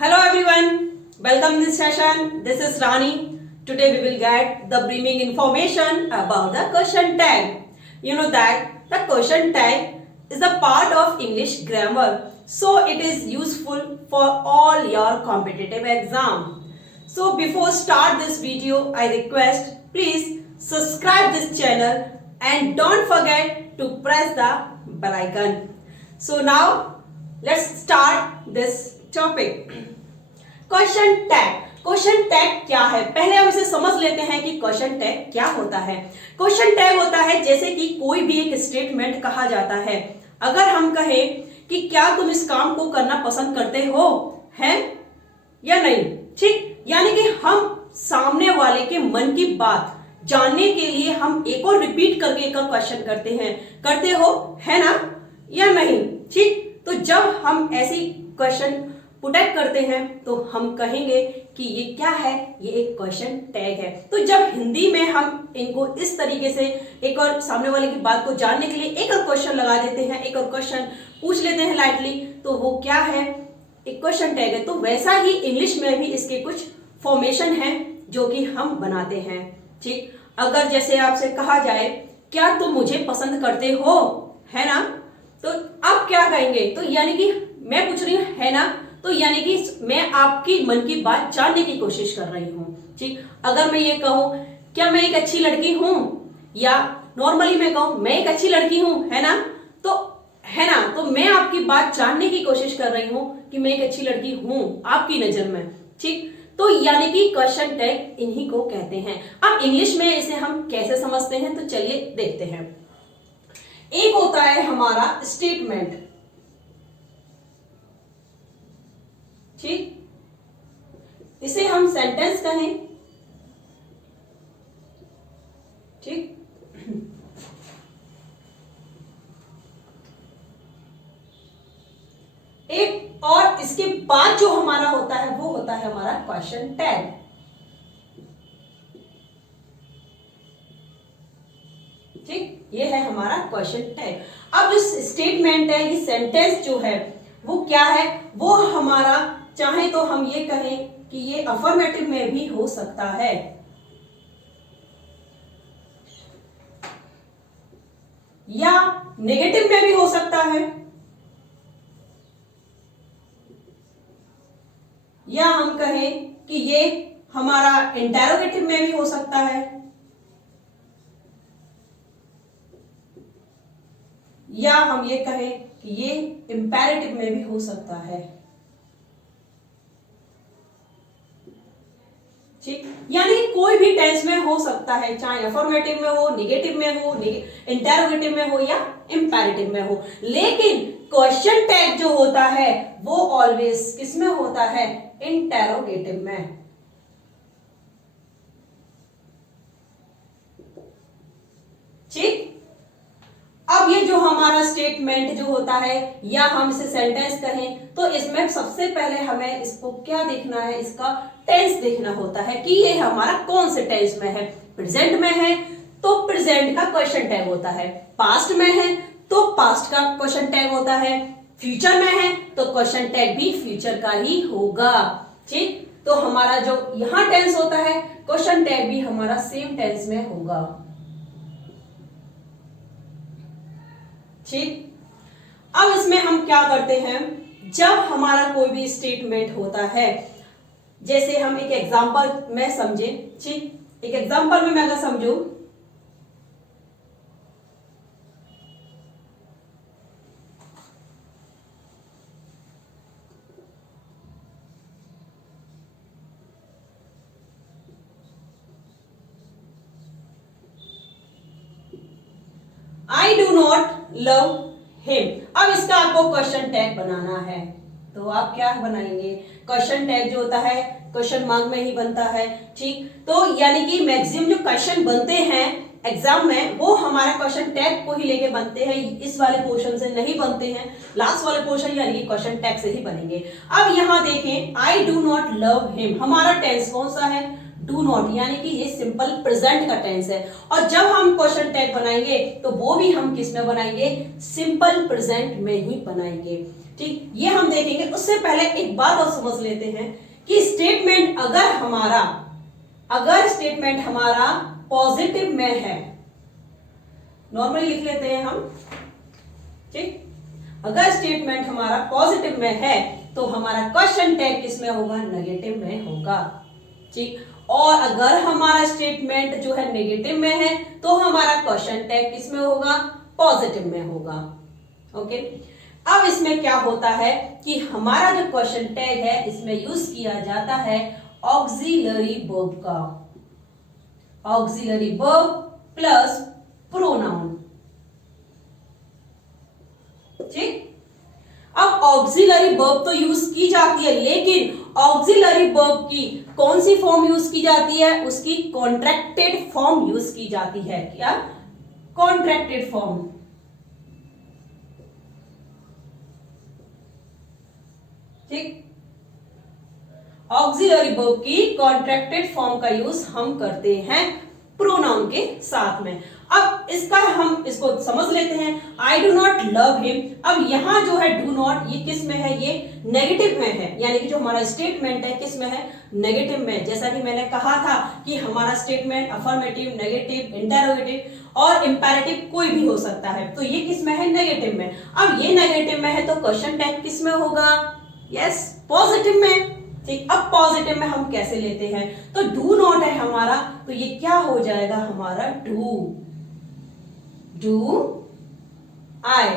Hello everyone, welcome this session. This is Rani. Today we will get the briefing information about the question tag. You know that the question tag is a part of English grammar, so it is useful for all your competitive exam. So before start this video, I request please subscribe this channel and don't forget to press the bell icon. So now let's start this topic question tag. Question tag क्या है, पहले हम इसे समझ लेते हैं कि question tag क्या होता है। क्वेश्चन टैग होता है जैसे कि कोई भी एक स्टेटमेंट कहा जाता है। अगर हम कहें कि क्या तुम इस काम को करना पसंद करते हो, हैं या नहीं, ठीक, यानी कि हम सामने वाले के मन की बात जानने के लिए हम एक और रिपीट करके एक और क्वेश्चन करते हैं, करते हो, है ना, या नहीं, ठीक। तो जब हम ऐसी क्वेश्चन पुटअप करते हैं तो हम कहेंगे कि ये क्या है, ये एक क्वेश्चन टैग है। तो जब हिंदी में हम इनको इस तरीके से एक और सामने वाले की बात को जानने के लिए एक और क्वेश्चन लगा देते हैं, एक और क्वेश्चन पूछ लेते हैं लाइटली, तो वो क्या है, एक क्वेश्चन टैग है। तो वैसा ही इंग्लिश में भी इसके कुछ फॉर्मेशन है जो कि हम बनाते हैं, ठीक। अगर जैसे आपसे कहा जाए क्या तुम मुझे पसंद करते हो, है ना, तो आप क्या कहेंगे, तो यानी कि मैं पूछ रही हूँ, है ना, तो यानी कि मैं आपकी मन की बात जानने की कोशिश कर रही हूँ, ठीक। अगर मैं ये कहूं क्या मैं एक अच्छी लड़की हूं, या नॉर्मली मैं कहूं मैं एक अच्छी लड़की हूं, है ना, तो मैं आपकी बात जानने की कोशिश कर रही हूं कि मैं एक अच्छी लड़की हूं आपकी नजर में, ठीक। तो यानी कि क्वेश्चन टैग इन्हीं को कहते हैं। अब इंग्लिश में इसे हम कैसे समझते हैं, तो चलिए देखते हैं। एक होता है हमारा स्टेटमेंट, ठीक, इसे हम सेंटेंस कहें, ठीक। एक और इसके बाद जो हमारा होता है वो होता है हमारा क्वेश्चन टैग, ठीक, ये है हमारा क्वेश्चन टैग। अब जो स्टेटमेंट है, ये सेंटेंस जो है वो क्या है, वो हमारा चाहे तो हम ये कहें कि ये अफर्मेटिव में भी हो सकता है, या नेगेटिव में भी हो सकता है, या हम कहें कि ये हमारा इंटेरोगेटिव में भी हो सकता है, या हम ये कहें कि ये इंपेरेटिव में भी हो सकता है, ठीक। यानी कोई भी टेंस में हो सकता है, चाहे अफर्मेटिव में हो, नेगेटिव में हो, इंटेरोगेटिव में हो या इंपेरेटिव में हो। लेकिन क्वेश्चन टैग जो होता है वो ऑलवेज किस में होता है, इंटेरोगेटिव में, ठीक। अब ये जो हमारा स्टेटमेंट जो होता है, या हम इसे सेंटेंस कहें, तो इसमें सबसे पहले हमें इसको क्या देखना है, इसका टेंस देखना होता है कि ये हमारा कौन से टेंस में है। प्रेजेंट में है तो प्रेजेंट का क्वेश्चन टैग होता है, पास्ट में है तो पास्ट का क्वेश्चन टैग होता है, फ्यूचर में है तो क्वेश्चन टैग भी फ्यूचर का ही होगा, ठीक। तो हमारा जो यहां टेंस होता है, क्वेश्चन टैग भी हमारा सेम टेंस में होगा, ठीक। अब इसमें हम क्या करते हैं, जब हमारा कोई भी स्टेटमेंट होता है, जैसे हम एक एग्जांपल में समझे, ठीक, एक एग्जांपल में मैं अगर समझू, I do not love him. अब इसका आपको क्वेश्चन टैग बनाना है, तो आप क्या बनाएंगे, क्वेश्चन टैग जो होता है क्वेश्चन मार्क में ही बनता है, ठीक। तो यानी कि मैक्सिमम जो क्वेश्चन बनते हैं एग्जाम में वो हमारा क्वेश्चन टैग को ही लेके बनते हैं, इस वाले पोर्शन से नहीं बनते हैं, लास्ट वाले पोर्शन यानी कि क्वेश्चन टैग से ही बनेंगे। अब यहां देखें, I do not love him, हमारा टेंस कौन सा है, डू नॉट, यानी कि ये सिंपल प्रेजेंट का टेंस है। और जब हम क्वेश्चन टैग बनाएंगे तो वो भी हम किस में बनाएंगे, सिंपल प्रेजेंट में ही बनाएंगे। ठीक, ये हम देखेंगे। उससे पहले एक बात और समझ लेते हैं कि स्टेटमेंट अगर स्टेटमेंट हमारा पॉजिटिव में है, नॉर्मली लिख लेते हैं हम। ठीक, अगर स्टेटमेंट हमारा पॉजिटिव में है तो हमारा क्वेश्चन टैग किस में होगा, नेगेटिव में होगा। ठीक, और अगर हमारा स्टेटमेंट जो है नेगेटिव में है तो हमारा क्वेश्चन टैग किस में होगा, पॉजिटिव में होगा। ओके, अब इसमें क्या होता है कि हमारा जो क्वेश्चन टैग है इसमें यूज किया जाता है ऑक्सिलरी वर्ब का, ऑक्सिलरी वर्ब प्लस प्रोनाउन। ठीक, अब ऑक्सिलरी वर्ब तो यूज की जाती है, लेकिन ऑक्सिलरी वर्ब की कौन सी फॉर्म यूज की जाती है, उसकी कॉन्ट्रैक्टेड फॉर्म यूज की जाती है। क्या, कॉन्ट्रैक्टेड फॉर्म। ठीक, ऑक्सिलरी वर्ब की कॉन्ट्रैक्टेड फॉर्म का यूज हम करते हैं प्रोनाउन के साथ में। अब इसका हम इसको समझ लेते हैं। I do not love him. अब यहां जो है डू नॉट, ये किस में है, ये नेगेटिव में है, यानी कि जो हमारा स्टेटमेंट है किस में है, नेगेटिव में। जैसा कि मैंने कहा था कि हमारा स्टेटमेंट अफर्मेटिव, नेगेटिव, इंटेरोगेटिव और इंपेरेटिव कोई भी हो सकता है, तो ये किस में है, नेगेटिव में। अब ये नेगेटिव में है तो क्वेश्चन टैग किस में होगा, यस, पॉजिटिव में। ठीक, अब पॉजिटिव में हम कैसे लेते हैं, तो डू नॉट है हमारा, तो ये क्या हो जाएगा हमारा, डू आई।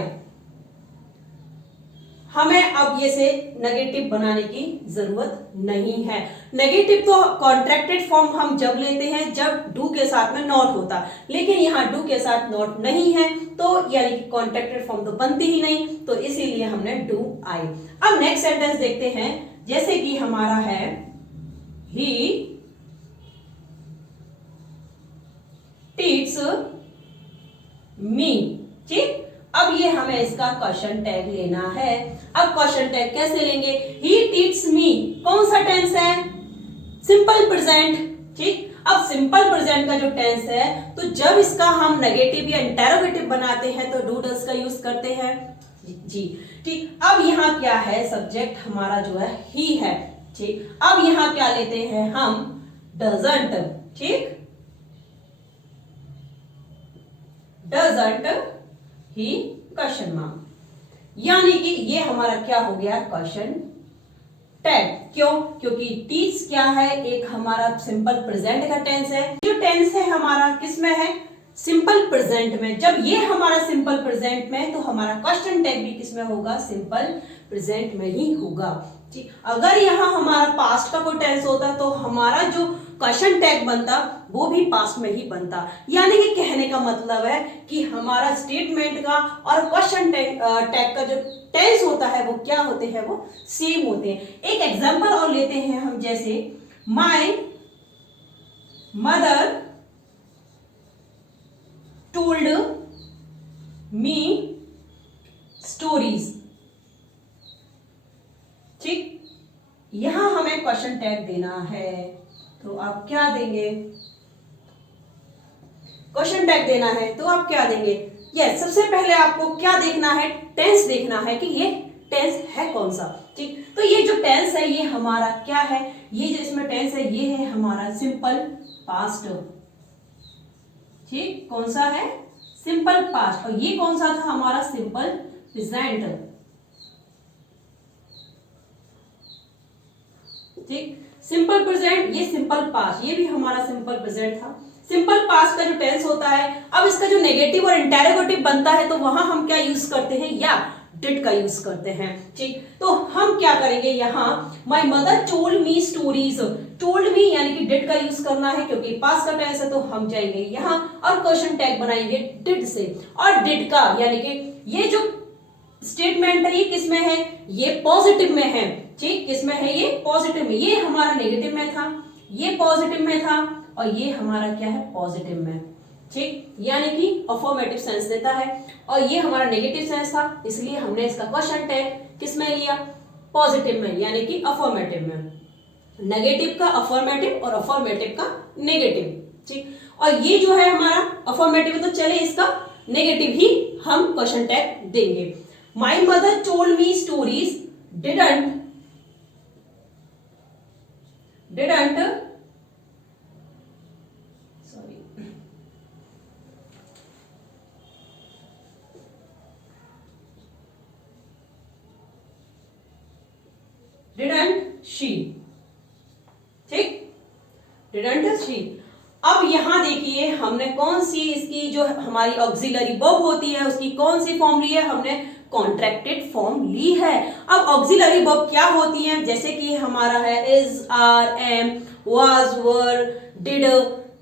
हमें अब ये से नेगेटिव बनाने की जरूरत नहीं है। नेगेटिव तो कॉन्ट्रैक्टेड फॉर्म हम जब लेते हैं जब डू के साथ में नॉट होता, लेकिन यहां डू के साथ नॉट नहीं है, तो यानी कि कॉन्ट्रैक्टेड फॉर्म तो बनती ही नहीं, तो इसीलिए हमने डू आई। अब नेक्स्ट सेंटेंस देखते हैं, जैसे कि हमारा है ही टीच मी। ठीक, अब ये हमें इसका क्वेश्चन टैग लेना है। अब क्वेश्चन टैग कैसे लेंगे, ही टीच मी, कौन सा टेंस है, सिंपल प्रेजेंट। ठीक, अब सिंपल प्रेजेंट का जो टेंस है, तो जब इसका हम नेगेटिव या इंटेरोगेटिव बनाते हैं तो डू डज का यूज करते हैं जी। ठीक, अब यहां क्या है, सब्जेक्ट हमारा जो है ही है। ठीक, अब यहां क्या लेते हैं हम, डजंट। ठीक, डजंट ही क्वेश्चन मार्क, यानी कि ये हमारा क्या हो गया, क्वेश्चन टैग। क्यों, क्योंकि टीच क्या है, एक हमारा सिंपल प्रेजेंट का टेंस है। जो टेंस है हमारा किस में है, सिंपल प्रेजेंट में। जब ये हमारा सिंपल प्रेजेंट में, तो हमारा क्वेश्चन टैग भी किसमें होगा, सिंपल प्रेजेंट में ही होगा। ठीक, अगर यहाँ हमारा पास्ट का कोई टेंस होता तो हमारा जो क्वेश्चन टैग बनता वो भी पास्ट में ही बनता। यानी कि कहने का मतलब है कि हमारा स्टेटमेंट का और क्वेश्चन टैग का जो टेंस होता है वो क्या होते हैं, वो सेम होते हैं। एक एग्जांपल और लेते हैं हम, जैसे my mother told me stories। ठीक, यहां हमें क्वेश्चन टैग देना है, तो आप क्या देंगे, क्वेश्चन टैग देना है तो आप क्या देंगे, यस, सबसे पहले आपको क्या देखना है, टेंस देखना है कि ये टेंस है कौन सा। ठीक, तो ये जो टेंस है ये हमारा क्या है, ये जो इसमें टेंस है ये है हमारा सिंपल पास्ट। ठीक, कौन सा है, सिंपल पास्ट। और ये कौन सा था हमारा, सिंपल प्रेजेंट। ठीक, सिंपल प्रेजेंट, ये सिंपल पास्ट, ये भी हमारा सिंपल प्रेजेंट था। सिंपल पास्ट का जो टेंस होता है, अब इसका जो नेगेटिव और इंटेरोगेटिव बनता है तो वहां हम क्या यूज करते हैं, या डिड का यूज करते हैं। ठीक, तो हम क्या करेंगे, यहाँ my mother told me stories. Told me यानी कि डिड का यूज करना है, क्योंकि पास्ट का टेंस है, तो हम जाएंगे यहाँ और क्वेश्चन टैग बनाएंगे डिड से। और डिड का यानी कि ये जो स्टेटमेंट है ये किस में है, ये पॉजिटिव में है। ठीक, किस में है, ये पॉजिटिव में। ये हमारा नेगेटिव में था, ये पॉजिटिव में था, और ये हमारा क्या है, पॉजिटिव में। ठीक, यानी कि अफर्मेटिव सेंस देता है, और ये हमारा नेगेटिव सेंस था, इसलिए हमने इसका क्वेश्चन टैग किस में लिया, पॉजिटिव में, यानी कि अफर्मेटिव में। नेगेटिव का अफर्मेटिव और अफर्मेटिव का नेगेटिव। ठीक, और ये जो है हमारा अफर्मेटिव है तो चले इसका नेगेटिव ही हम क्वेश्चन टैग देंगे। My mother told me stories didn't she. ठीक, डिडंट शी। अब यहां देखिए हमने कौन सी इसकी जो हमारी ऑक्सिलरी वर्ब होती है उसकी कौन सी फॉर्म ली है, हमने कॉन्ट्रैक्टेड फॉर्म ली है। अब ऑक्सिलरी वर्ब क्या होती है, जैसे कि हमारा है is, are, am, was, were, did,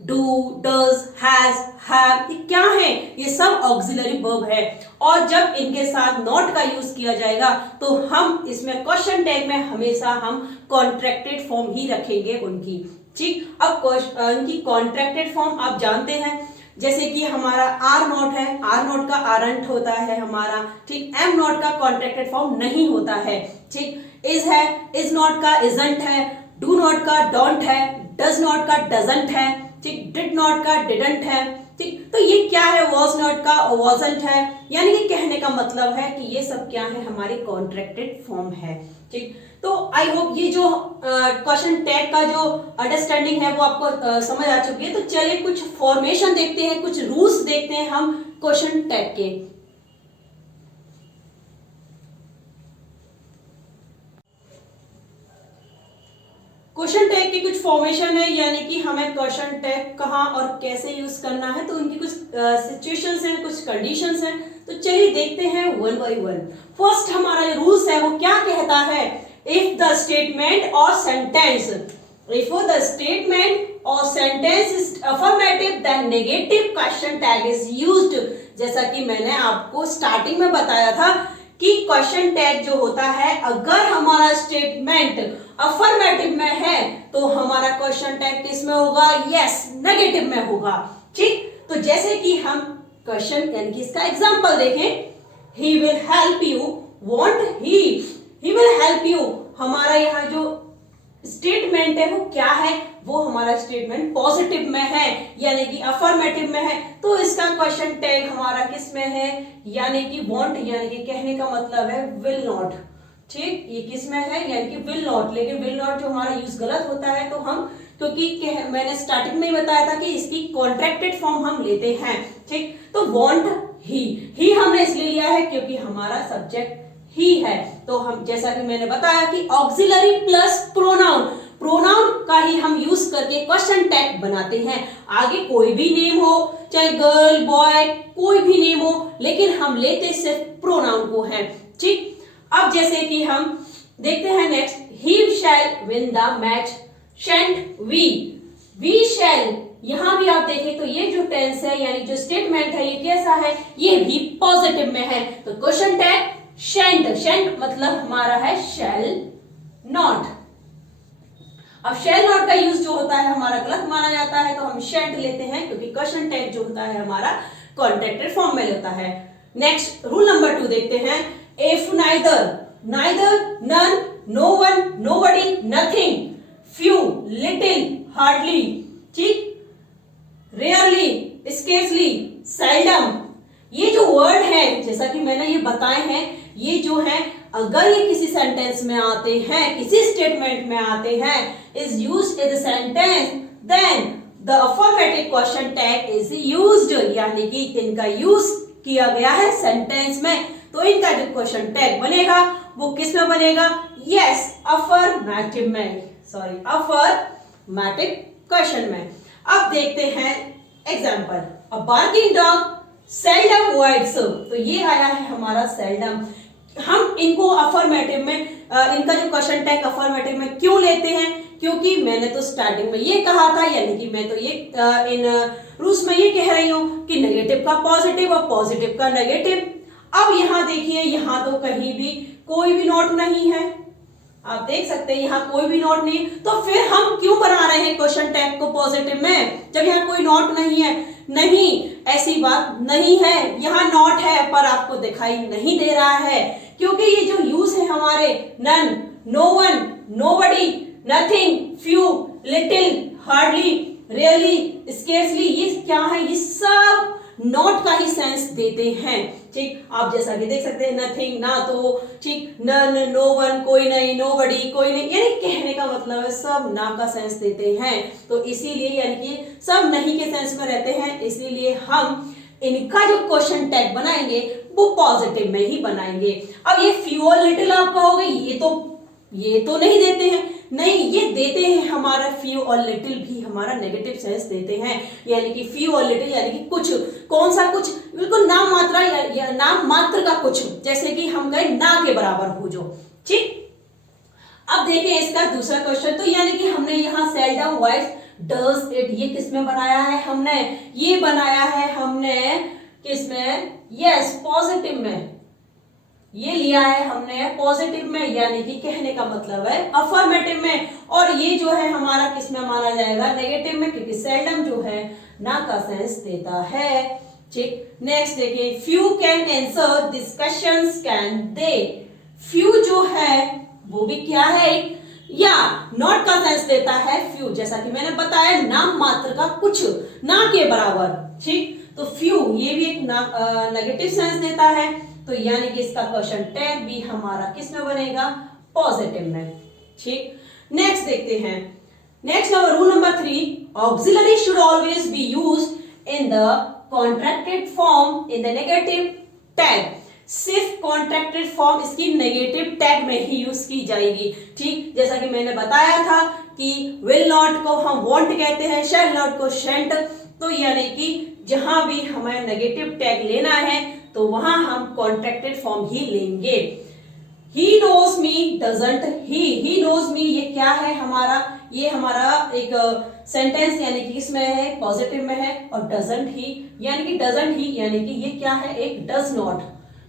do, does, has, have, ये क्या है, ये सब ऑक्सिलरी वर्ब है। और जब इनके साथ नॉट का यूज किया जाएगा तो हम इसमें क्वेश्चन टैग में हमेशा हम कॉन्ट्रैक्टेड फॉर्म ही रखेंगे उनकी। ठीक, अब उनकी कॉन्ट्रैक्टेड फॉर्म आप जानते हैं, जैसे कि हमारा आर नॉट है, आर नॉट का आरंट होता है हमारा। ठीक, एम नॉट का कॉन्ट्रैक्टेड फॉर्म नहीं होता है। ठीक, इज है, इज नॉट का इजंट है, डू नॉट का डोंट है, डज नॉट का डजंट है। ठीक, डिड नॉट का डिडंट है। ठीक, तो ये क्या है, वॉज नॉट का वॉजंट है। यानी कि कहने का मतलब है कि ये सब क्या है, हमारी कॉन्ट्रैक्टेड फॉर्म है। ठीक, तो आई होप ये जो क्वेश्चन टैग का जो अंडरस्टैंडिंग है वो आपको समझ आ चुकी है। तो चलिए कुछ फॉर्मेशन देखते हैं, कुछ रूल्स देखते हैं हम क्वेश्चन टैग के। क्वेश्चन टैग की कुछ फॉर्मेशन है, यानी कि हमें क्वेश्चन टैग कहाँ और कैसे यूज करना है, तो उनकी कुछ सिचुएशंस हैं, कुछ कंडीशंस हैं। तो चलिए देखते हैं वन बाय वन। फर्स्ट हमारा रूल्स है वो क्या कहता है, if the statement or sentence is affirmative then negative question tag is used। जैसा कि मैंने आपको स्टार्टिंग में बताया था कि क्वेश्चन टैग जो होता है अगर हमारा स्टेटमेंट अफर्मेटिव में है तो हमारा क्वेश्चन टैग किस में होगा, यस, नेगेटिव में होगा। ठीक, तो जैसे कि हम क्वेश्चन यानी कि इसका एग्जांपल देखें, he will help you, won't he will help you। हमारा यहाँ जो स्टेटमेंट है वो क्या है, वो हमारा स्टेटमेंट पॉजिटिव में है यानी कि अफर्मेटिव में है, तो इसका क्वेश्चन टैग हमारा किस में है, यानी कि वॉन्ट, यानी कि कहने का मतलब है विल नॉट। ठीक, ये किस में है, यानी कि विल नॉट। लेकिन विल नॉट जो हमारा यूज गलत होता है तो हम, क्योंकि मैंने स्टार्टिंग में ही बताया था कि इसकी कॉन्ट्रैक्टेड फॉर्म हम लेते हैं। ठीक, तो वॉन्ट ही हमने इसलिए लिया है क्योंकि हमारा सब्जेक्ट ही है। तो हम जैसा कि मैंने बताया कि ऑक्सिलरी प्लस प्रोनाउन, प्रोनाउन का ही हम यूज करके क्वेश्चन टैग बनाते हैं। आगे कोई भी नेम हो, चाहे गर्ल बॉय कोई भी नेम हो, लेकिन हम लेते सिर्फ प्रोनाउन को हैं। ठीक, अब जैसे कि हम देखते हैं next, he shall win the match, shan't we shall. यहां भी आप देखें तो ये जो टेंस है यानी जो स्टेटमेंट है ये कैसा है, ये भी पॉजिटिव में है। तो क्वेश्चन टैग शेंट, शेंट मतलब हमारा है शैल नॉट। अब शैल नॉट का यूज जो होता है हमारा गलत माना जाता है तो हम शेंट लेते हैं क्योंकि क्वेश्चन टैग जो होता है हमारा कॉन्ट्रैक्टेड फॉर्म में लेता है। नेक्स्ट रूल नंबर 2 देखते हैं, if neither, none, no one, nobody, nothing, few, little, hardly, ठीक, रेयरली, स्केर्सली, सेल्डम, ये जो वर्ड है जैसा कि मैंने ये बताए हैं, ये जो है अगर ये किसी सेंटेंस में आते हैं, किसी स्टेटमेंट में आते हैं, is used in the sentence, then the affirmative question tag is used, यानी कि इनका यूज किया गया है सेंटेंस में, तो इनका जो क्वेश्चन टैग बनेगा वो किस में बनेगा, यस, अफर्मेटिव में, सॉरी, अफर्मेटिव क्वेश्चन में। अब देखते हैं एग्जांपल, अ बार्किंग डॉग सेल्डम वाइड्स, तो ये आया है हमारा सेल्डम। हम इनको अफर्मेटिव में, इनका जो क्वेश्चन टैग अफर्मेटिव में क्यों लेते हैं, क्योंकि मैंने तो स्टार्टिंग में ये कहा था, यानी कि मैं तो ये इन रूल्स में ये कह रही हूं कि नेगेटिव का पॉजिटिव और पॉजिटिव का नेगेटिव। अब यहां देखिए, यहां तो कहीं भी कोई भी नोट नहीं है, आप देख सकते हैं यहाँ कोई भी नोट नहीं, तो फिर हम क्यों बना रहे हैं क्वेश्चन टैग को पॉजिटिव में जब यहाँ कोई नोट नहीं है। नहीं, ऐसी बात नहीं है, यहाँ नोट है पर आपको दिखाई नहीं दे रहा है क्योंकि ये जो यूज है हमारे none, no one, nobody, nothing, few, little, hardly, really, scarcely, ये क्या है, ये सब नॉट का ही सेंस देते हैं। ठीक, आप जैसा कि देख सकते हैं, नथिंग ना तो, ठीक, नन, नो वन कोई नहीं, नो बडी कोई नहीं, यानी कहने का मतलब है सब ना का सेंस देते हैं। तो इसीलिए यानी कि सब नहीं के सेंस में रहते हैं, इसीलिए हम इनका जो क्वेश्चन टैग बनाएंगे वो पॉजिटिव में ही बनाएंगे। अब ये फ्यू और लिटिल आप कहोगे ये तो नहीं देते हैं, नहीं ये देते हैं, हमारा फ्यू और लिटिल भी हमारा नेगेटिव सेंस देते हैं, यानी कि फ्यू और लिटिल यानी कि कुछ, कौन सा कुछ, बिल्कुल नाम मात्रा या नाम मात्र का कुछ, जैसे कि हम गए ना के बराबर हो जो। ठीक, अब देखें इसका दूसरा क्वेश्चन, तो यानी कि हमने यहाँ सेल्डम, वाइज, डज, इट, ये किसमें बनाया है हमने, ये बनाया है हमने किसमें, यस पॉजिटिव में, ये लिया है हमने पॉजिटिव में, यानी कि कहने का मतलब है अफर्मेटिव में, और ये जो है हमारा किसमें माना जाएगा, नेगेटिव में, क्योंकि सेल्डम जो है ना का सेंस देता है। ठीक, नेक्स्ट देखिए, few can answer this questions, can they, few जो है वो भी क्या है, या नॉट का सेंस देता है फ्यू, जैसा कि मैंने बताया नाम मात्र का कुछ ना के बराबर। ठीक, तो फ्यू ये भी एक नेगेटिव सेंस देता है, तो यानी कि इसका क्वेश्चन टैग भी हमारा किस में बनेगा, पॉजिटिव में। ठीक, नेक्स्ट देखते हैं, next rule number 3, auxiliary should always be used in the contracted form in the negative tag, सिर्फ कॉन्ट्रैक्टेड फॉर्म इसकी नेगेटिव टैग में ही यूज की जाएगी। ठीक, जैसा कि मैंने बताया था कि विल नॉट को हम वॉन्ट कहते हैं, शैल नॉट को शेंट, तो यानी कि जहां भी हमें नेगेटिव टैग लेना है तो वहां हम कॉन्ट्रैक्टेड फॉर्म ही लेंगे। He knows me, doesn't he knows me, ये क्या है हमारा, ये हमारा एक सेंटेंस यानी कि इसमें है पॉजिटिव में है, और डजंट ही यानी कि यानी कि ये क्या है, एक डज नॉट।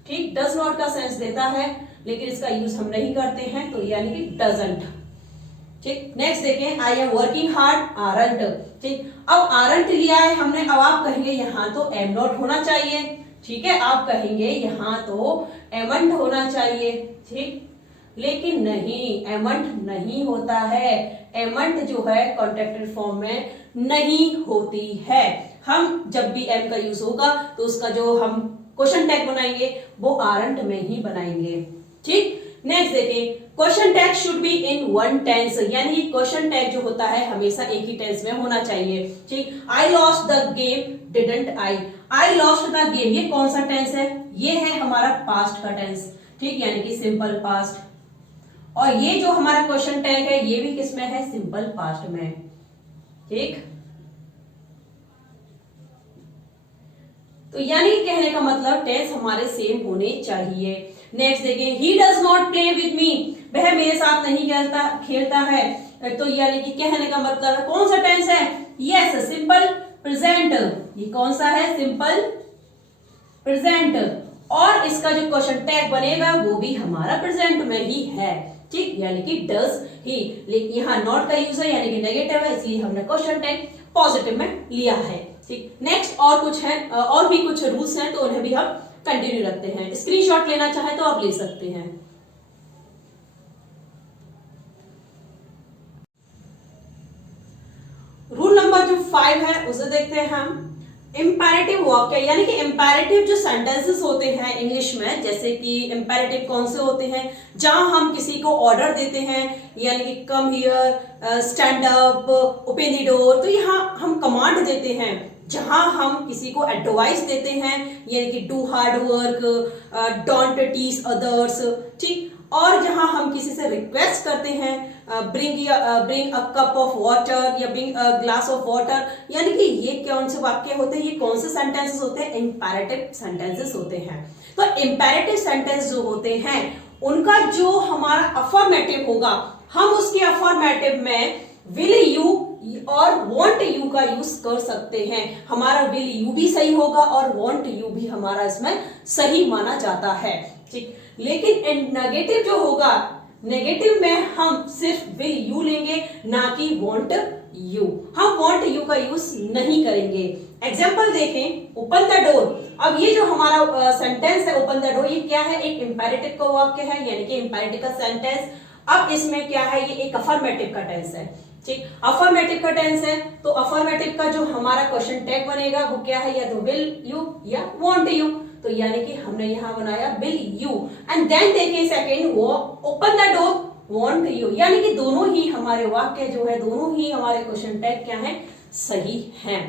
ठीक, डज नॉट का सेंस देता है लेकिन इसका यूज हम नहीं करते हैं, तो यानी कि डजंट। ठीक, नेक्स्ट देखें, I am working hard, aren't. ठीक, अब आरंट लिया है हमने, अब आप कहेंगे यहाँ तो एम नॉट होना चाहिए। ठीक है, आप कहेंगे यहाँ तो एमंट होना चाहिए। ठीक, लेकिन नहीं, एमंट नहीं होता है, एमंट जो है कॉन्ट्रैक्टेड फॉर्म में नहीं होती है। हम जब भी एम का यूज होगा तो उसका जो हम क्वेश्चन टैग बनाएंगे वो आरंट में ही बनाएंगे। ठीक, नेक्स्ट देखिए, question tag should be in one tense, यानी क्वेश्चन टैग जो होता है हमेशा एक ही टेंस में होना चाहिए। ठीक, I lost the game, didn't I lost the game, ये कौन सा टेंस है, ये है हमारा पास्ट का टेंस। ठीक, यानी कि सिंपल पास्ट, और ये जो हमारा क्वेश्चन टैग है ये भी किसमें है, सिंपल पास्ट में। ठीक, तो यानी कहने का मतलब टेंस हमारे सेम होने चाहिए। नेक्स्ट देखें, he does not play with me, वह मेरे साथ नहीं खेलता है, तो यानी कि कहने का मतलब कौन सा टेंस है, यस सिंपल प्रेजेंट, ये कौन सा है, सिंपल प्रेजेंट, और इसका जो क्वेश्चन टैग बनेगा वो भी हमारा प्रेजेंट में ही है। ठीक, यानी कि डज ही, लेकिन यहाँ नॉट का यूज है यानी कि नेगेटिव है, इसलिए हमने क्वेश्चन टैग पॉजिटिव में लिया है। ठीक, नेक्स्ट और कुछ है, और भी कुछ रूल्स हैं तो उन्हें भी हम कंटिन्यू रखते हैं। स्क्रीनशॉट लेना चाहे तो आप ले सकते हैं। रूल नंबर जो 5 है उसे देखते हैं हम। इंपैरेटिव वाक्य, यानी कि इंपैरेटिव जो सेंटेंसेस होते हैं इंग्लिश में, जैसे कि इंपैरेटिव कौन से होते हैं, जहां हम किसी को ऑर्डर देते हैं, यानी कि come here, stand up, open the door, तो यहाँ हम कमांड देते हैं। जहां हम किसी को एडवाइस देते हैं, यानी कि do hard work, don't tease others. ठीक, और जहां हम किसी से रिक्वेस्ट करते हैं, bring a cup of water या bring a glass of water, यानी कि ये कौन से वाक्य होते हैं, ये कौन से सेंटेंसेस होते हैं, इंपैरेटिव सेंटेंसेस होते हैं। तो इंपैरेटिव सेंटेंस जो होते हैं उनका जो हमारा अफर्मेटिव होगा, हम उसके अफर्मेटिव में विल यू और वॉन्ट यू का यूज कर सकते हैं। हमारा विल यू भी सही होगा और वॉन्ट यू भी हमारा इसमें सही माना जाता है। ठीक, लेकिन नेगेटिव जो होगा, नेगेटिव में हम सिर्फ विल यू लेंगे, ना कि वॉन्ट यू। हम वॉन्ट यू का यूज नहीं करेंगे। एग्जाम्पल देखें, ओपन द डोर। अब ये जो हमारा सेंटेंस है ओपन द डोर, ये क्या है, एक इंपैरेटिव का वाक्य है, यानी कि इंपैरेटिव का सेंटेंस। अब इसमें क्या है, ये एक अफर्मेटिव का टेंस है, ठीक। अफर्मेटिव का टेंस है तो अफर्मेटिव का जो हमारा क्वेश्चन टैग बनेगा वो क्या है, या तो विल यू या वांट यू। तो यानी कि हमने यहां बनाया विल यू, एंड देन देखिए सेकंड, वो open the door want you, यानी कि दोनों ही हमारे वाक्य जो है, दोनों ही हमारे क्वेश्चन टैग क्या है, सही है।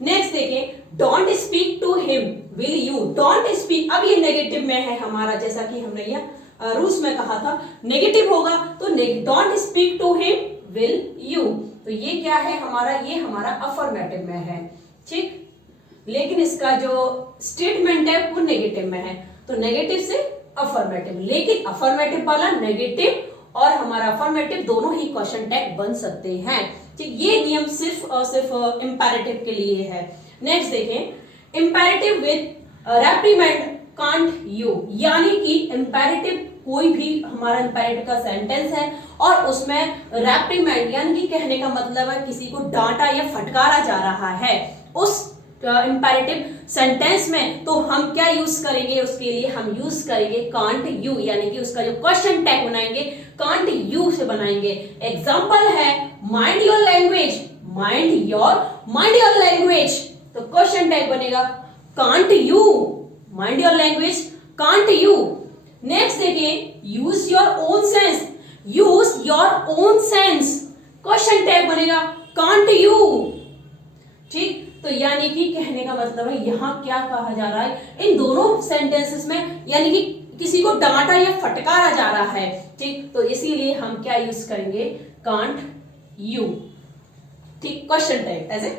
नेक्स्ट देखें, don't speak to him will you. Don't speak, अब ये नेगेटिव में है हमारा, जैसा कि हमने यह रूल्स में कहा था नेगेटिव होगा, तो don't speak to him will you, तो ये क्या है हमारा, ये हमारा अफर्मेटिव में है, ठीक। लेकिन इसका जो स्टेटमेंट है वो नेगेटिव में है, तो नेगेटिव से अफर्मेटिव, लेकिन अफर्मेटिव वाला नेगेटिव और हमारा अफर्मेटिव दोनों ही क्वेश्चन टैग बन सकते हैं, ठीक। ये नियम सिर्फ और सिर्फ इंपैरेटिव के लिए है। नेक्स्ट देखें, इंपैरेटिव विद रेप्रीमेंड कांट यू, यानी कि इंपैरेटिव कोई भी हमारा इंपैरेटिव का सेंटेंस है और उसमें रेप्रीमेंड यानी कि कहने का मतलब है किसी को डांटा या फटकारा जा रहा है, उस इंपैरेटिव सेंटेंस में तो हम क्या यूज करेंगे, उसके लिए हम यूज करेंगे कांट यू, यानी कि उसका जो क्वेश्चन टैग बनाएंगे कांट यू से बनाएंगे। एग्जांपल है mind your language, mind your language, तो क्वेश्चन टैग बनेगा can't you, mind your language can't you. Next देखिए, use your own sense, use your own sense, question tag बनेगा can't you, ठीक। तो यानी कि कहने का मतलब है यहां क्या कहा जा रहा है, इन दोनों सेंटेंसेस में यानी कि किसी को डांटा या फटकारा जा रहा है, ठीक। तो इसीलिए हम क्या यूज करेंगे, कांट यू, ठीक, question tag as a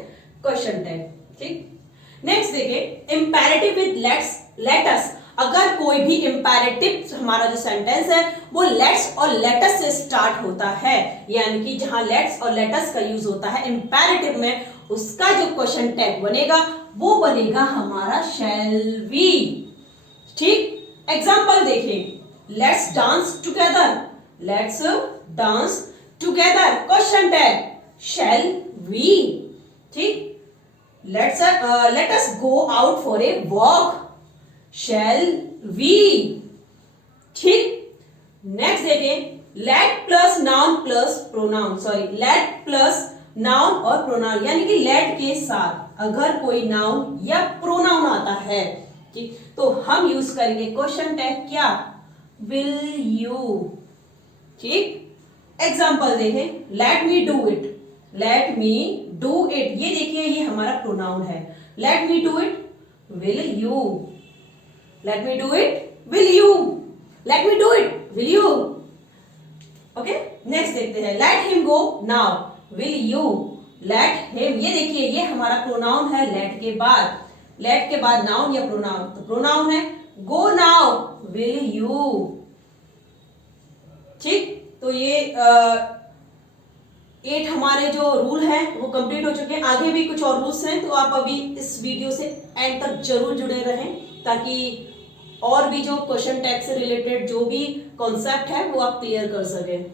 question tag, ठीक। नेक्स्ट देखिए, इंपैरेटिव विद लेट अस, अगर कोई भी इंपैरेटिव हमारा जो सेंटेंस है वो लेट्स और लेटस से स्टार्ट होता है, यानी कि जहां लेट्स और लेटस का यूज होता है इंपैरेटिव में, उसका जो क्वेश्चन टैग बनेगा वो बनेगा हमारा शैल वी, ठीक। एग्जांपल देखें, let's dance together, let's dance together, question tag shall we, ठीक। Let us go out for a walk, shall we, ठीक। नेक्स्ट देखें, let plus noun plus pronoun, sorry let plus noun और pronoun, यानी कि late के साथ अगर कोई नाउन या प्रोनाउन आता है, ठीक, तो हम यूज करेंगे क्वेश्चन टैग क्या, विल यू, ठीक। एग्जांपल देखें, let me do it, let me do it, ये देखिए ये हमारा प्रोनाउन है, let me do it will you, let me do it will you, let me do it will you, okay. Next देखते हैं, let him go now will you, let him, ये देखिए ये हमारा प्रोनाउन है, लेट के बाद नाउन या प्रोनाउन, तो प्रोनाउन है गो नाउ विल यू, ठीक। तो ये 8 हमारे जो रूल हैं वो कंप्लीट हो चुके हैं, आगे भी कुछ और रूल्स हैं, तो आप अभी इस वीडियो से एंड तक जरूर जुड़े रहें, ताकि और भी जो क्वेश्चन टैग से रिलेटेड जो भी कॉन्सेप्ट है वो आप क्लियर कर सकें।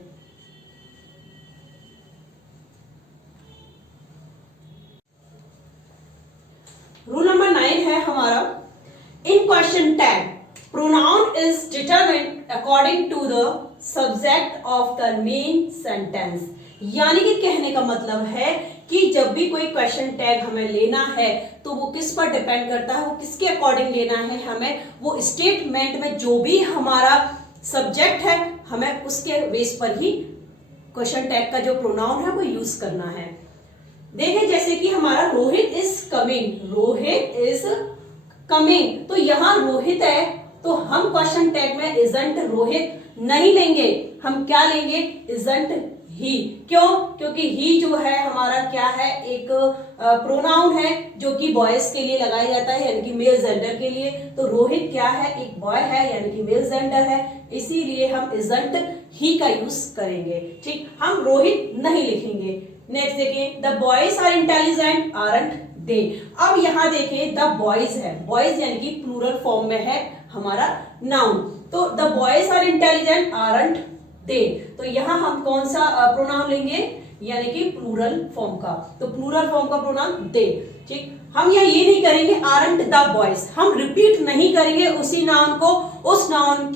रूल नंबर 9 है हमारा, in question tag pronoun is determined according to the subject of the main sentence, यानी कि कहने का मतलब है कि जब भी कोई क्वेश्चन टैग हमें लेना है तो वो किस पर डिपेंड करता है, वो किसके अकॉर्डिंग लेना है हमें, वो स्टेटमेंट में जो भी हमारा सब्जेक्ट है हमें उसके बेस पर ही क्वेश्चन टैग का जो प्रोनाउन है वो यूज करना है। देखें जैसे कि हमारा Rohit is coming, Rohit is coming, तो यहां रोहित है तो हम क्वेश्चन टैग में इजंट रोहित नहीं लेंगे, हम क्या लेंगे, इजंट ही। क्यों? क्योंकि ही जो है हमारा क्या है, एक प्रोनाउन है जो कि बॉयज के लिए लगाया जाता है, यानी कि मेल जेंडर के लिए, तो रोहित क्या है, एक बॉय है यानी कि मेल जेंडर है, इसीलिए हम इजंट ही का यूज करेंगे, ठीक, हम रोहित नहीं लिखेंगे। नेक्स्ट देखिए, the boys are intelligent aren't they, अब यहां देखिए द बॉयज है, बॉयज यानी कि प्लूरल फॉर्म में है हमारा नाउन, तो the boys are intelligent aren't they, तो यहां हम कौन सा प्रोनाउन लेंगे, यानी कि प्लूरल फॉर्म का, तो प्लूरल फॉर्म का प्रोनाउन दे, ठीक। हम यहाँ ये नहीं करेंगे आरंट द बॉयज, हम रिपीट नहीं करेंगे उसी नाउन को, उस नाउन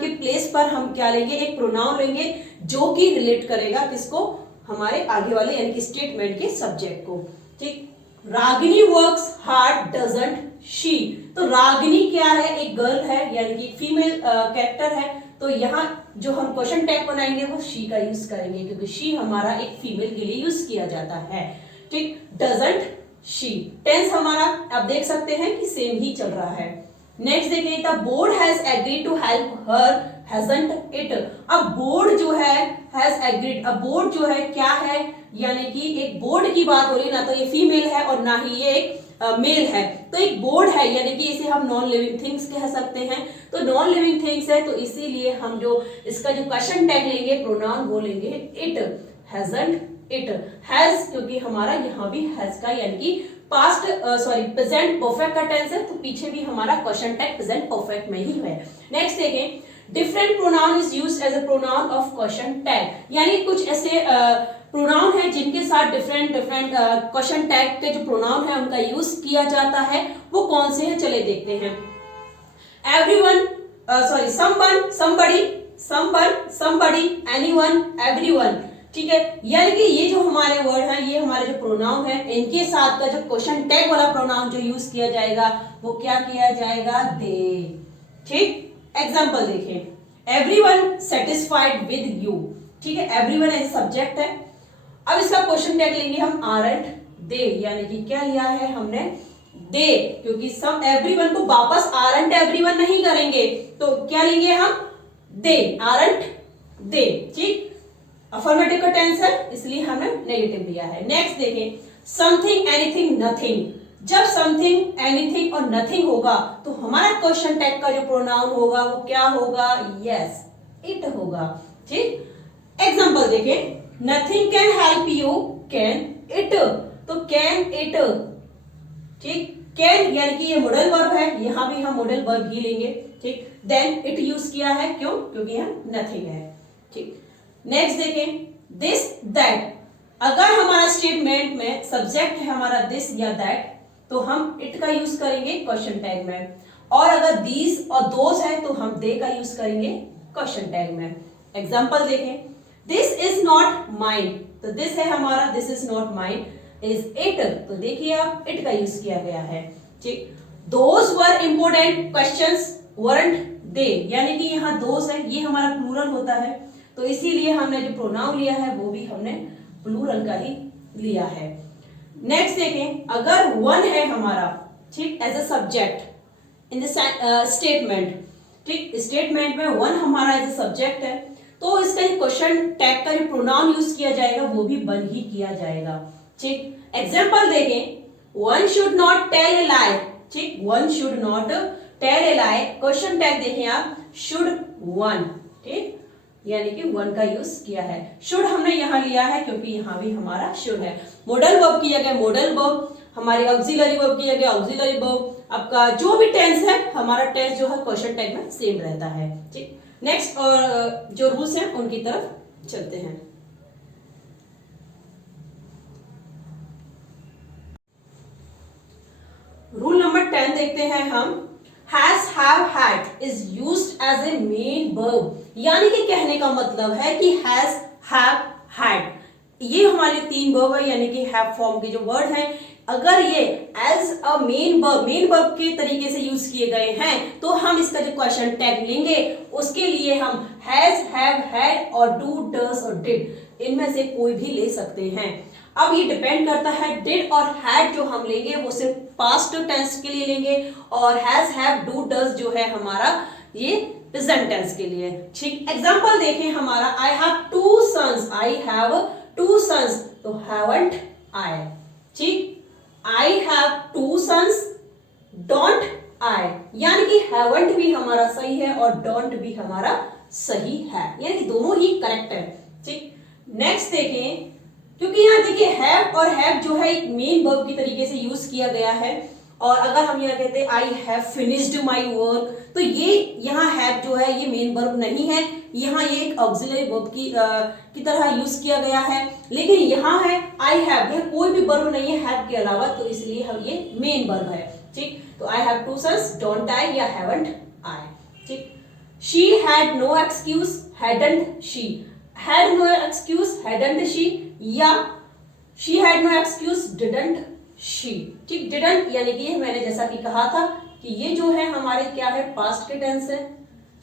के प्लेस पर हम क्या लेंगे, एक प्रोनाउन लेंगे जो कि रिलेट करेगा किसको, हमारे आगे वाले यानी कि स्टेटमेंट के सब्जेक्ट को। ठीक, Ragini works hard doesn't she, तो रागिनी क्या है, एक गर्ल है यानी कि फीमेल कैरेक्टर है, तो यहाँ जो हम क्वेश्चन टैग बनाएंगे वो शी का यूज करेंगे क्योंकि शी हमारा एक फीमेल के लिए यूज किया जाता है। ठीक, डजंट शी, टेंस हमारा आप देख सकते हैं कि सेम ही चल रहा है। नेक्स्ट देखिए, the board has agreed to help her hasn't it, अब बोर्ड जो है हैज एग्रीड, अब बोर्ड जो है क्या है, यानी कि एक बोर्ड की बात हो रही, ना तो ये फीमेल है और ना ही ये एक मेल है, तो एक बोर्ड है यानी कि इसे हम नॉन लिविंग थिंग्स कह सकते हैं, तो नॉन लिविंग थिंग्स है, तो इसीलिए हम जो इसका जो क्वेश्चन टैग लेंगे प्रोनाउन वो लेंगे इट, हैजंट इट, हैज क्योंकि हमारा यहाँ भी हैज का यानी कि पास्ट प्रेजेंट परफेक्ट का टेंस है, तो पीछे भी हमारा क्वेश्चन टैग प्रेजेंट परफेक्ट में ही है। नेक्स्ट देखें, different pronoun is used as a pronoun of question tag, यानी कुछ ऐसे प्रोनाउन है जिनके साथ डिफरेंट क्वेश्चन टैग के जो प्रोनाउन है उनका यूज किया जाता है, वो कौन से हैं चले देखते हैं। Everyone, someone, somebody, someone, somebody, anyone, everyone, ठीक है, यानी कि ये जो हमारे वर्ड हैं, ये हमारे जो प्रोनाउन है, इनके साथ का जो क्वेश्चन टैग वाला प्रोनाउन जो यूज किया जाएगा वो क्या किया जाएगा, दे। ठीक, एग्जाम्पल देखें, एवरीवन सेटिस्फाइड विद यू, ठीक है, एवरीवन एज सब्जेक्ट है, अब इसका क्वेश्चन टैग लेंगे हम आरंट दे, यानी कि क्या लिया है हमने, दे, क्योंकि सब एवरीवन को वापस आरंट एवरीवन नहीं करेंगे, तो क्या लेंगे हम, दे, आरंट दे। ठीक, अफर्मेटिव का टेंस है इसलिए हमने नेगेटिव लिया है। नेक्स्ट देखें, समथिंग, एनीथिंग, नथिंग, जब समथिंग, एनीथिंग और नथिंग होगा तो हमारा क्वेश्चन टैग का जो प्रोनाउन होगा वो क्या होगा, यस, इट होगा। ठीक, एग्जांपल देखें, nothing can help you, can it, तो कैन इट, ठीक, कैन यानी कि ये मॉडल वर्ब है, यहां भी हम मॉडल वर्ब ही लेंगे। ठीक, देन इट यूज किया है, क्यों, क्योंकि यहाँ नथिंग है। ठीक, नेक्स्ट देखें, दिस दैट, अगर हमारा स्टेटमेंट में सब्जेक्ट है हमारा दिस या दैट तो हम इट का यूज करेंगे क्वेश्चन टैग में, और अगर दीज और दोज है तो हम दे का यूज करेंगे क्वेश्चन टैग में। एग्जांपल देखें, दिस इज नॉट माइन, तो दिस है हमारा, this is not mine, is it, तो देखिए आप इट का यूज किया गया है। ठीक, those were important questions weren't they, यानी कि यहाँ दोज है, ये हमारा प्लूरल होता है, तो इसीलिए हमने जो प्रोनाउन लिया है वो भी हमने प्लूरल का ही लिया है। नेक्स्ट देखें, अगर वन है हमारा, ठीक, as a subject in the statement, ठीक, स्टेटमेंट में वन हमारा एज अ सब्जेक्ट है, तो इसका क्वेश्चन टैग का जो प्रोनाउन यूज किया जाएगा वो भी वन ही किया जाएगा। ठीक, एग्जांपल देखें, one should not tell a lie, ठीक, one should not tell a lie, question tag देखें आप, शुड वन, ठीक, यानी कि वन का यूज किया है। शुड हमने यहां लिया है क्योंकि यहां भी हमारा शुड है। मॉडल वर्ब किया गया मॉडल वर्ब, हमारी ऑक्सिलरी वर्ब किया गया ऑक्सिलरी वर्ब, आपका जो भी टेंस है हमारा टेंस जो है क्वेश्चन टैग में सेम रहता है। ठीक, नेक्स्ट और जो रूल्स हैं उनकी तरफ चलते हैं। रूल नंबर 10 देखते हैं हम। Has, have, had is used as a main verb, यानी कि कहने का मतलब है कि हैज, हैव, हैड ये हमारे तीन वर्ब है, यानी कि हैव फॉर्म के जो वर्ड हैं, अगर ये एज अ मेन वर्ब के तरीके से यूज किए गए हैं तो हम इसका जो क्वेश्चन टैग लेंगे उसके लिए हम हैज, हैव, हैड और डू, डज और डिड इनमें से कोई भी ले सकते हैं। अब ये डिपेंड करता है, डिड और हैड जो हम लेंगे वो सिर्फ पास्ट टेंस के लिए लेंगे, और हैज, हैव, डू, डज जो है हमारा ये प्रेजेंट टेंस के लिए। ठीक, एग्जांपल देखें हमारा, I have two sons, I have two sons, तो हैवंट आई। ठीक, I have two sons, don't I, यानी कि haven't भी हमारा सही है और don't भी हमारा सही है, यानी कि दोनों ही करेक्ट है। ठीक, नेक्स्ट देखें, क्योंकि यहाँ देखिए have और have जो है एक मेन वर्ब की तरीके से यूज किया गया है, और अगर हम यहाँ कहते हैं I have finished my work, तो ये यहाँ हैव जो है ये मेन वर्ब नहीं है, यहाँ ये एक ऑक्सिलरी वर्ब की तरह यूज किया गया है। लेकिन यहाँ है आई हैव, यह कोई भी वर्ब नहीं है हैव के अलावा, तो इसलिए हम ये मेन वर्ब है। ठीक, तो I have two sons, don't I या हैवंट आई। ठीक, she had no excuse, hadn't she, had no excuse hadn't she, या she had no excuse didn't she. ठीक, डिडंट यानी कि मैंने जैसा कि कहा था कि ये जो है हमारे क्या है, पास्ट के टेंस है।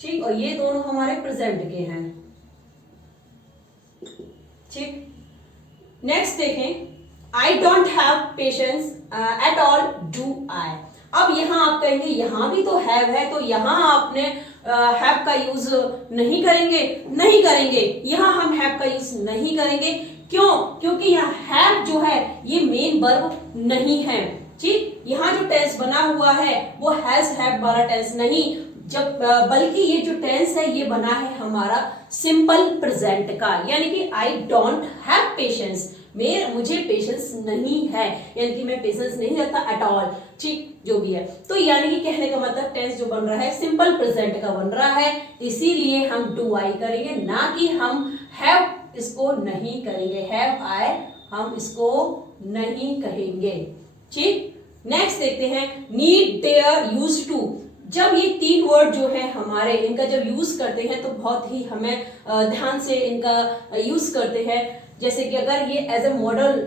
ठीक, और ये दोनों हमारे प्रेजेंट के हैं। ठीक, नेक्स्ट देखें, I don't have patience at all do I. अब यहां आप कहेंगे यहां भी तो हैव है, तो यहां आपने हैव का यूज नहीं करेंगे, नहीं करेंगे, यहां हम हैव का यूज नहीं करेंगे। क्यों? क्योंकि यहाँ हैव जो है ये मेन वर्ब नहीं है। ठीक, यहाँ जो टेंस बना हुआ है वो हैज हैव वाला टेंस नहीं, जब बल्कि ये जो टेंस है ये बना है हमारा सिंपल प्रेजेंट का, यानी कि आई डोंट हैव पेशेंस, मुझे पेशेंस नहीं है, यानी कि मैं पेशेंस नहीं रखता एट ऑल। ठीक, जो भी है, तो यानी कि कहने का मतलब टेंस जो बन रहा है सिंपल प्रेजेंट का बन रहा है, इसीलिए हम डू आई करेंगे, ना कि हम हैव इसको नहीं करेंगे, हैव आई हम इसको नहीं कहेंगे। ठीक, नेक्स्ट देखते हैं, नीड, देयर, यूज्ड टू। जब ये तीन वर्ड जो है हमारे, इनका जब यूज करते हैं तो बहुत ही हमें ध्यान से इनका यूज करते हैं। जैसे कि अगर ये as a modal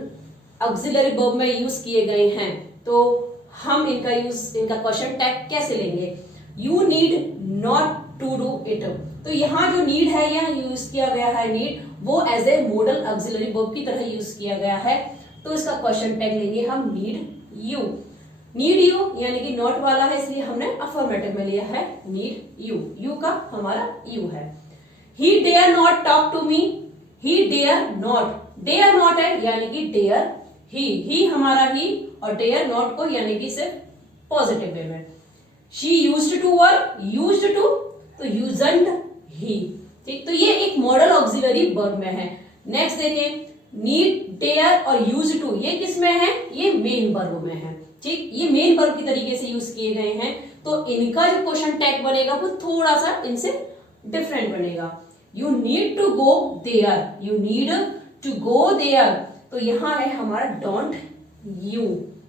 auxiliary verb में यूज किए गए हैं तो हम इनका यूज, इनका क्वेश्चन टैग कैसे लेंगे? You need not to do it. तो यहाँ जो नीड है यहाँ यूज किया गया है, नीड वो as a modal auxiliary verb की तरह यूज किया गया है, तो इसका क्वेश्चन टैग लेंगे हम नीड यू। नीड यू यानी कि नॉट वाला है, इसलिए हमने अफर्मेटिव में लिया है नीड यू, यू का हमारा यू है। He dare not talk to me, he dare not है यानी कि डेयर ही हमारा ही, और डेयर नॉट को यानी कि सिर्फ पॉजिटिव वे में। She used to work, used to तो यूजंट ही। ठीक, तो ये एक मॉडल ऑक्सिलरी वर्ब में है। नेक्स्ट देखें, नीड, डेयर और यूज टू, ये किस में है? ये मेन वर्ब में है। ठीक, ये मेन वर्ब की तरीके से यूज किए गए हैं, तो इनका जो क्वेश्चन टैग बनेगा वो थोड़ा सा इनसे डिफरेंट बनेगा। You need to go there, you need to go there, तो यहां है हमारा डोंट यू।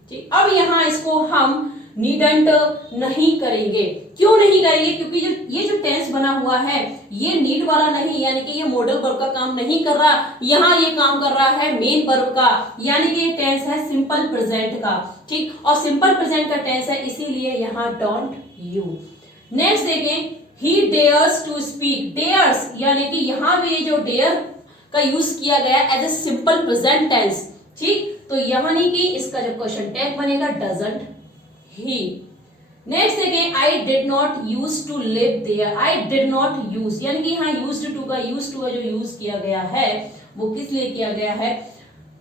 ठीक, अब यहां इसको हम नीडंट नहीं करेंगे। क्यों नहीं करेंगे? क्योंकि ये जो टेंस बना हुआ है ये नीड वाला नहीं, यानी कि ये मॉडल वर्ब का काम नहीं कर रहा, यहाँ ये काम कर रहा है मेन वर्ब का, यानी कि ये टेंस है सिंपल प्रेजेंट का। ठीक, और सिंपल प्रेजेंट का टेंस है, इसीलिए यहाँ डोंट यू। नेक्स्ट देखें, ही डेयर्स टू स्पीक, डेयर्स यानी कि यहाँ भी जो डेयर का यूज किया गया as a simple present tense. ठीक, तो यानी कि इसका जो क्वेश्चन टैग बनेगा डजंट ही। नेक्स्ट देखें, I did not use to live there, I did not use यानी कि यहाँ यूज्ड टू का जो यूज किया गया है वो किस लिए किया गया है?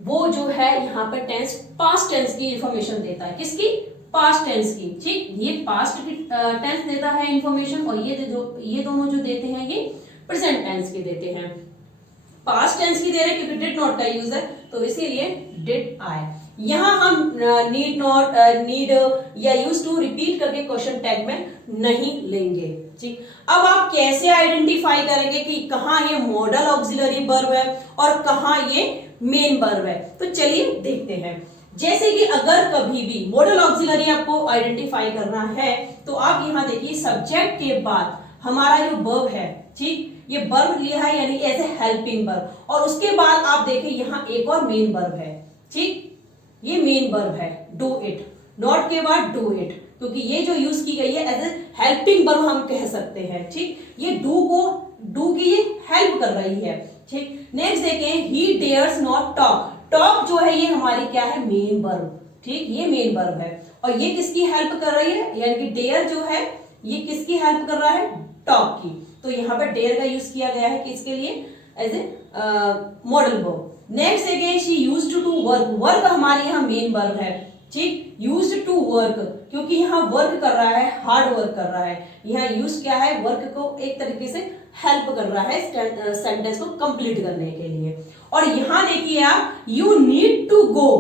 वो जो है यहाँ पर टेंस, पास्ट टेंस की इंफॉर्मेशन देता है। किसकी? पास्ट टेंस की। ठीक, ये पास्ट की टेंस देता है इंफॉर्मेशन, और ये दोनों जो देते हैं ये प्रेजेंट टेंस के देते हैं। पास्ट टेंस की दे रहे हैं क्योंकि डिड नॉट का यूज है, तो इसीलिए डिड आई। यहां हम नीड नॉट, नीड या यूज टू रिपीट करके क्वेश्चन टैग में नहीं लेंगे। ठीक, अब आप कैसे आइडेंटिफाई करेंगे कि कहां ये मॉडल ऑक्सिलरी वर्ब है और कहां ये मेन वर्ब है? तो चलिए देखते हैं। जैसे कि अगर कभी भी मॉडल ऑक्सिलरी आपको आइडेंटिफाई करना है तो आप यहां देखिए, सब्जेक्ट के बाद हमारा जो वर्ब है, ठीक, ये वर्ब लिया है यानी एज ए हेल्पिंग वर्ब, और उसके बाद आप देखें यहाँ एक और मेन वर्ब है। ठीक, ये मेन वर्ब है डू इट, नॉट के बाद डू इट, क्योंकि ये जो यूज की गई है एज ए हेल्पिंग वर्ब हम कह सकते हैं। ठीक, ये डू की ये हेल्प कर रही है। ठीक, नेक्स्ट देखें, ही डेयर्स नॉट टॉक, टॉक जो है ये हमारी क्या है? Main verb. ठीक, ये मेन वर्ब है, और ये किसकी हेल्प कर रही है? यानी कि डेयर जो है ये किसकी हेल्प कर रहा है? टॉक की। तो यहाँ पर डेयर का यूज किया गया है किसके लिए? As a modal verb. Next again, she used to work, work हमारे यहाँ मेन वर्ब है। ठीक, यूज्ड टू वर्क क्योंकि यहाँ वर्क कर रहा है, हार्ड वर्क कर रहा है। यहाँ यूज क्या है? वर्क को एक तरीके से हेल्प कर रहा है सेंटेंस को कंप्लीट करने के लिए। और यहाँ देखिए आप, यू नीड टू गो,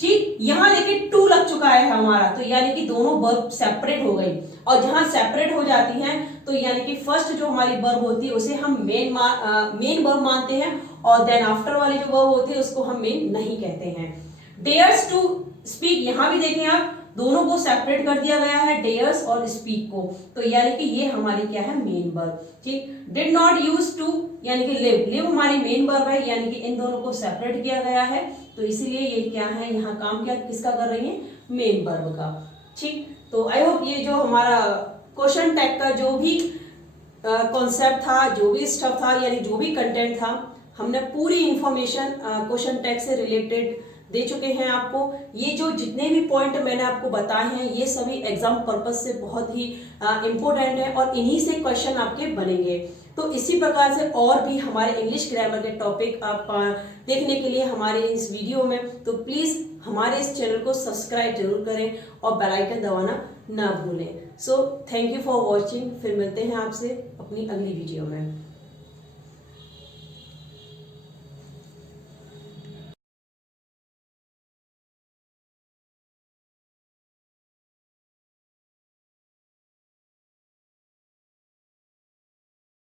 ठीक, यहाँ देखिए टू लग चुका है हमारा, तो यानी कि दोनों वर्ब सेपरेट हो गई, और जहां सेपरेट हो जाती हैं तो यानी कि फर्स्ट जो हमारी वर्ब होती है उसे हम मेन वर्ब मानते हैं, और देन आफ्टर वाली जो वर्ब होती है उसको हम मेन नहीं कहते हैं। डेयर्स टू स्पीक, यहाँ भी देखें आप, दोनों को सेपरेट कर दिया गया है, डेयर्स और स्पीक को, तो यानी कि ये हमारी क्या है, मेन वर्ब। ठीक, डिड नॉट यूज टू यानी कि लिव हमारी मेन वर्ब है, यानी कि इन दोनों को सेपरेट किया गया है, तो इसीलिए ये क्या है, यहाँ काम क्या किसका कर रही है, मेन वर्ब का। ठीक, तो आई होप ये जो हमारा क्वेश्चन टैग का जो भी कॉन्सेप्ट था, जो भी स्टफ था, यानी जो भी कंटेंट था, हमने पूरी इंफॉर्मेशन क्वेश्चन टैग से रिलेटेड दे चुके हैं आपको। ये जो जितने भी पॉइंट मैंने आपको बताए हैं ये सभी एग्जाम पर्पज से बहुत ही इम्पोर्टेंट है, और इन्हीं से क्वेश्चन आपके बनेंगे। तो इसी प्रकार से और भी हमारे इंग्लिश ग्रामर के टॉपिक आप देखने के लिए हमारे इस वीडियो में, तो प्लीज हमारे इस चैनल को सब्सक्राइब जरूर करें और बेल आइकन दबाना ना भूलें। So thank you for watching, फिर मिलते हैं आपसे अपनी अगली वीडियो में।